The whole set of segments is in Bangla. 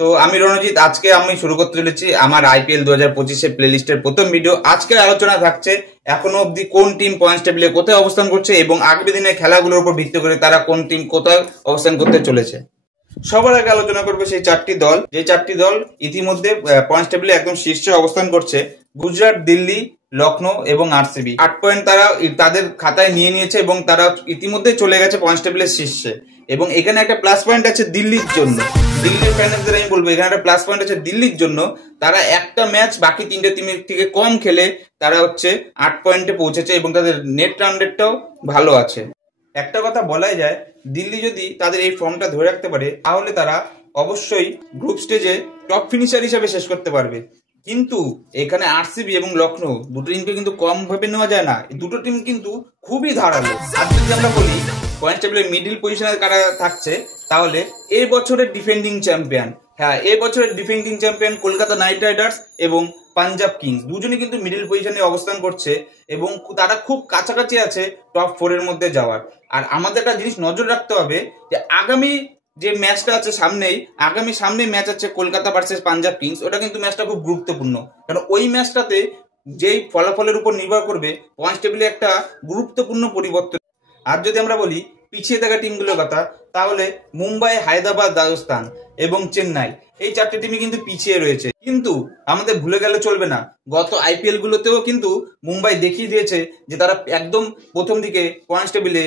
তো আমি রণজিৎ, আজকে আমি শুরু করতে চলেছি আমার আইপিএল 2025 প্লেলিস্টের প্রথম ভিডিও। আজকের আলোচনা থাকছে এখনো অবধি কোন টিম পয়েন্টস টেবিলে কোথায় অবস্থান করছে এবং আগামী দিনের খেলাগুলোর উপর ভিত্তি করে তারা কোন টিম কোথায় অবস্থান করতে চলেছে। সবার আগে আলোচনা করবে সেই চারটি দল, যে চারটি দল ইতিমধ্যে পয়েন্টস টেবিলে একদম শীর্ষে অবস্থান করছে। গুজরাট, দিল্লি, লখনৌ এবং আরসিবি 8 পয়েন্ট তারা তাদের খাতায় নিয়ে নিয়েছে এবং তারা ইতিমধ্যে চলে গেছে পয়েন্টস টেবিলের শীর্ষে। এবং এখানে একটা প্লাস পয়েন্ট আছে দিল্লির জন্য। দিল্লির ফ্যানদের আমি বলবো এখানে একটা প্লাস পয়েন্ট আছে দিল্লির জন্য। তারা একটা ম্যাচ বাকি তিনটে টিমের থেকে কম খেলে তারা 8 পয়েন্টে পৌঁছেছে এবং তাদের নেট রান রেটটাও ভালো আছে। একটা কথা বলাই যায়, দিল্লি যদি তাদের এই ফর্মটা ধরে রাখতে পারে তাহলে তারা অবশ্যই গ্রুপ স্টেজে টপ ফিনিশার হিসেবে শেষ করতে পারবে। কিন্তু এখানে আরসিবি এবং লখনৌ দুটো টিমকে কিন্তু কম ভাবে নেওয়া যায় না। দুটো টিম কিন্তু খুবই ধারালো। আর যদি আমরা বলি পয়েন্ট টেবিলের মিডিল পজিশনে কারা থাকছে, তাহলে এই বছরের ডিফেন্ডিং চ্যাম্পিয়ন, এই বছরের defending champion Kolkata night Riders এবং পাঞ্জাব কিংস দুজনে কিন্তু মিডিল পজিশনে অবস্থান করছে এবং তারা খুব কাছাকাছি আছে টপ 4 এর মধ্যে যাওয়ার। আর আমাদের একটা জিনিস নজর রাখতে হবে যে আগামী যে ম্যাচটা আছে সামনে ম্যাচ আছে কলকাতা ভার্সেস পাঞ্জাব কিংস। ওটা কিন্তু ম্যাচটা খুব গুরুত্বপূর্ণ, কারণ ওই ম্যাচটাতে যেই ফলাফলের উপর নির্ভর করবে পয়েন্টস টেবিলে একটা গুরুত্বপূর্ণ পরিবর্তন। আর যদি আমরা বলি পিছিয়ে থাকা টিমগুলোর কথা, তাহলে মুম্বাই, হায়দ্রাবাদ, রাজস্থান এবং চেন্নাই এই চারটে টিমই কিন্তু পিছিয়ে রয়েছে। কিন্তু আমাদের ভুলে গেলে চলবে না, গত আইপিএল গুলোতেও কিন্তু মুম্বাই দেখিয়ে দিয়েছে যে তারা একদম প্রথম দিকে পয়েন্টস টেবিলে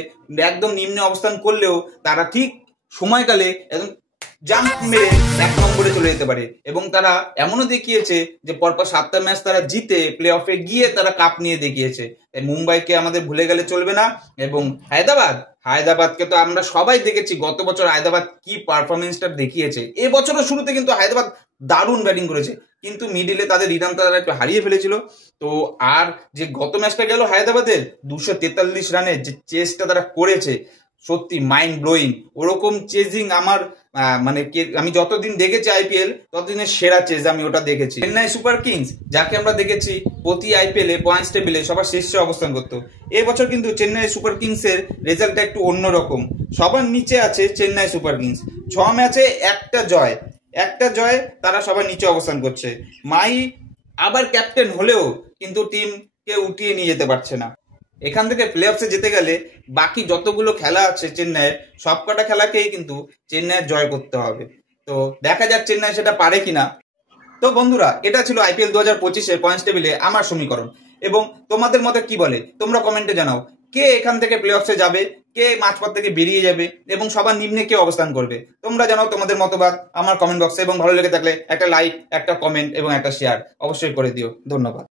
একদম নিম্নে অবস্থান করলেও তারা ঠিক সময়কালে একদম জাম্প মেরে 1 নম্বরে চলে যেতে পারে। এবং তারা এমনও দেখিয়েছে যে পরপর 7টা ম্যাচ তারা জিতে প্লে অফে গিয়ে তারা কাপ নিয়ে দেখিয়েছে। তাই মুম্বাইকে আমাদের ভুলে গেলে চলবে না। এবং হায়দ্রাবাদকে তো আমরা সবাই দেখেছি গত বছর হায়দ্রাবাদ কি পারফরমেন্সটা দেখিয়েছে। এবছরের শুরুতে কিন্তু হায়দ্রাবাদ দারুণ ব্যাটিং করেছে, কিন্তু মিডিলে তাদের রিদাম তারা একটু হারিয়ে ফেলেছিল। তো আর যে গত ম্যাচটা গেল হায়দ্রাবাদের 243 রানের যে চেসটা তারা করেছে, সত্যি মাইন্ড ব্লোয়িং। ওরকম চেজিং আমার আমি যতদিন দেখেছি আইপিএল ততদিনের সেরা চেজ আমি ওটা দেখেছি। চেন্নাই সুপার কিংস, যাকে আমরা দেখেছি প্রতি আইপিএলে পয়েন্টস টেবিলে সবার শীর্ষে অবস্থান করতো, এবছর কিন্তু চেন্নাই সুপার কিংসের রেজাল্টটা একটু অন্যরকম। সবার নিচে আছে চেন্নাই সুপার কিংস, 6 ম্যাচে একটা জয় তারা সবার নিচে অবস্থান করছে। মাই আবার ক্যাপ্টেন হলেও কিন্তু টিমকে উঠিয়ে নিয়ে যেতে পারছে না। এখান থেকে প্লে অফসে যেতে গেলে বাকি যতগুলো খেলা আছে চেন্নাইয়ের, সবকটা খেলাকেই কিন্তু চেন্নাইয়ের জয় করতে হবে। তো দেখা যাক চেন্নাই সেটা পারে কিনা। তো বন্ধুরা, এটা ছিল আইপিএল 2025 পয়েন্টস টেবিলে আমার সমীকরণ। এবং তোমাদের মতে কি বলে তোমরা কমেন্টে জানাও। কে এখান থেকে প্লে অফসে যাবে, কে মাঝপথ থেকে বেরিয়ে যাবে এবং সবার নিম্নে কে অবস্থান করবে, তোমরা জানাও তোমাদের মতবাদ আমার কমেন্ট বক্সে। এবং ভালো লেগে থাকলে একটা লাইক, একটা কমেন্ট এবং একটা শেয়ার অবশ্যই করে দিও। ধন্যবাদ।